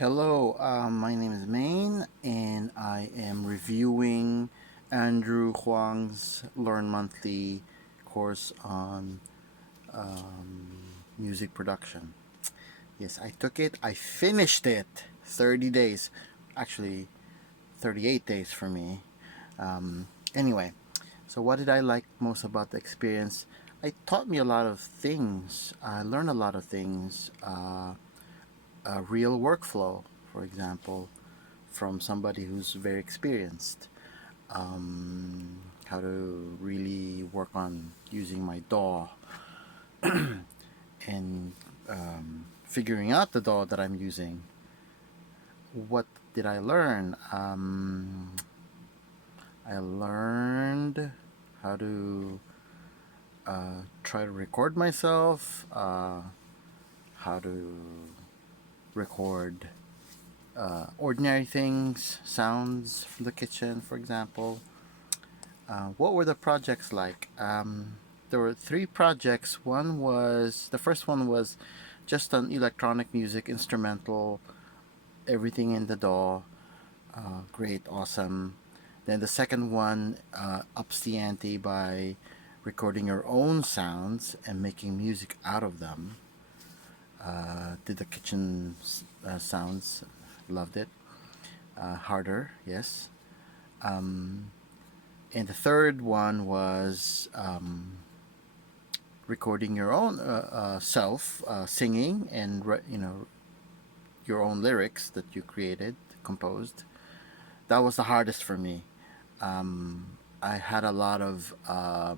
Hello, my name is Maine, and I am reviewing Andrew Huang's Learn Monthly course on music production. Yes, I took it, I finished it. 30 days. Actually, 38 days for me. Um, anyway, so what did I like most about the experience? It taught me a lot of things. I learned a lot of things. A real workflow, for example, from somebody who's very experienced. How to really work on using my DAW and figuring out the DAW that I'm using. What did I learn? I learned how to try to record myself, how to record ordinary things, sounds from the kitchen, for example. What were the projects like? There were three projects. The first one was just an electronic music instrumental, everything in the DAW. Great, awesome. Then the second one ups the ante by recording your own sounds and making music out of them. Did the kitchen sounds, loved it. Harder, yes. Um, and the third one was recording your own self singing and your own lyrics that you created, composed. That was the hardest for me. I had a lot of uh,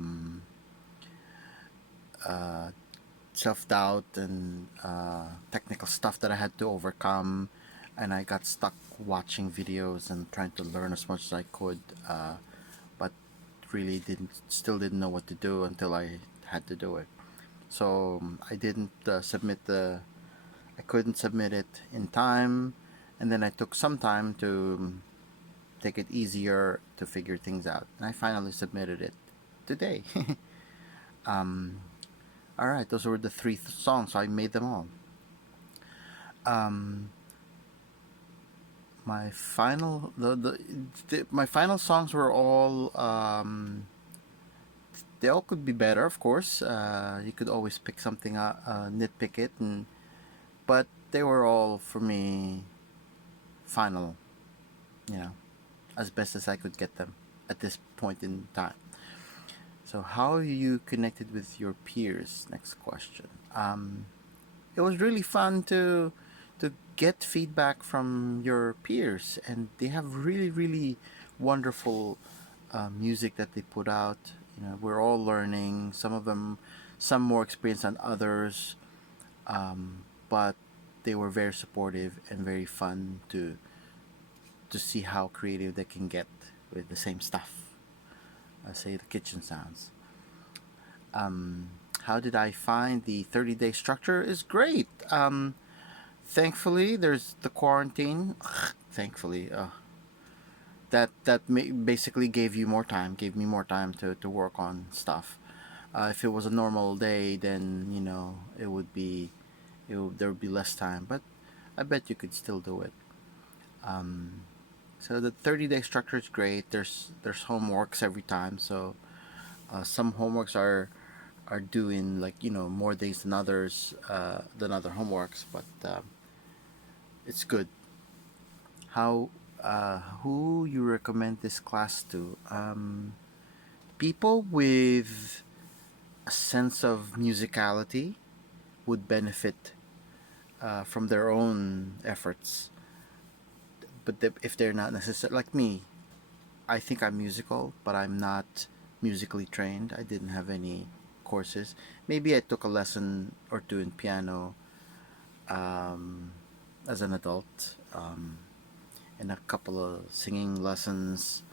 self doubt and technical stuff that I had to overcome, and I got stuck watching videos and trying to learn as much as I could, but really didn't know what to do until I had to do it. So I didn't submit the I couldn't submit it in time, and then I took some time to take it easier to figure things out, and I finally submitted it today. um, all right, those were the three songs. So I made them all. Um, my final my final songs were all they all could be better, of course. You could always pick something out, nitpick it, but they were all for me final. You know, as best as I could get them at this point in time. So, how you connected with your peers? Next question. It was really fun to get feedback from your peers, and they have really wonderful music that they put out. You know, we're all learning. Some more experienced than others, but they were very supportive and very fun to see how creative they can get with the same stuff. Say the kitchen sounds. Um, how did I find the 30-day structure? Is great. Thankfully, there's the quarantine. Thankfully, basically gave me more time to work on stuff. If it was a normal day, then there would be less time. But I bet you could still do it. Um, so the 30-day structure is great. There's homeworks every time. So some homeworks are due in like more days than others than other homeworks, but it's good. How who you recommend this class to? People with a sense of musicality would benefit from their own efforts, but if they're not necessarily like me, I think I'm musical, but I'm not musically trained. I didn't have any courses. Maybe I took a lesson or two in piano um, as an adult, and a couple of singing lessons.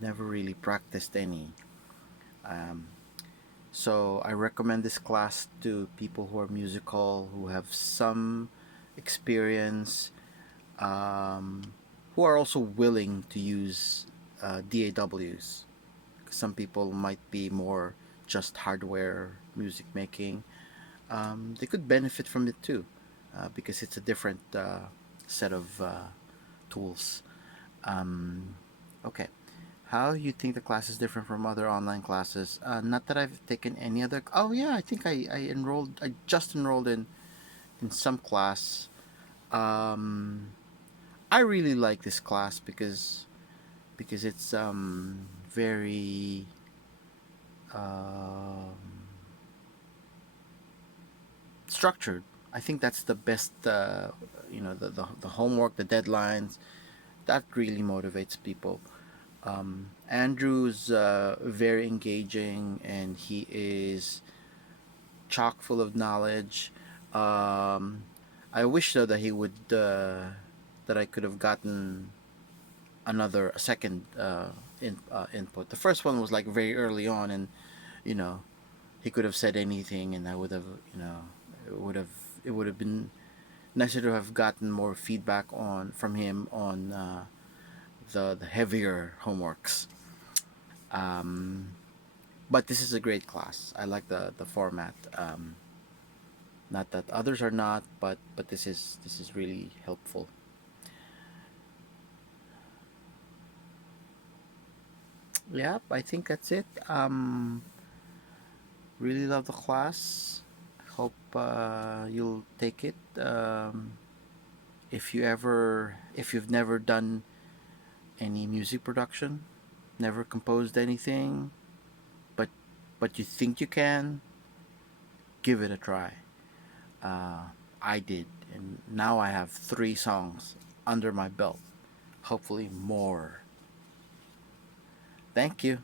Never really practiced any. Um, so I recommend this class to people who are musical, who have some experience, um, who are also willing to use DAWs. Some people might be more just hardware music making. They could benefit from it too. because it's a different set of tools. Um, okay. How you think the class is different from other online classes? Not that I've taken any other. Oh yeah, I think I enrolled. I just enrolled in some class. Um, I really like this class because it's very um, structured. I think that's the best. The homework, the deadlines. That really motivates people. Andrew's very engaging, and he is chock full of knowledge. Um, I wish though that he would that I could have gotten a second input. The first one was like very early on, and you know he could have said anything, and I would have it would have it would have been nicer to have gotten more feedback on from him on the heavier homeworks. Um, but this is a great class. I like the format. Not that others are not, but this is really helpful. Yep, I think that's it. Really love the class. Hope you'll take it. If you've never done any music production, never composed anything, but you think you can, give it a try. Uh, I did, and now I have 3 songs under my belt. Hopefully more. Thank you.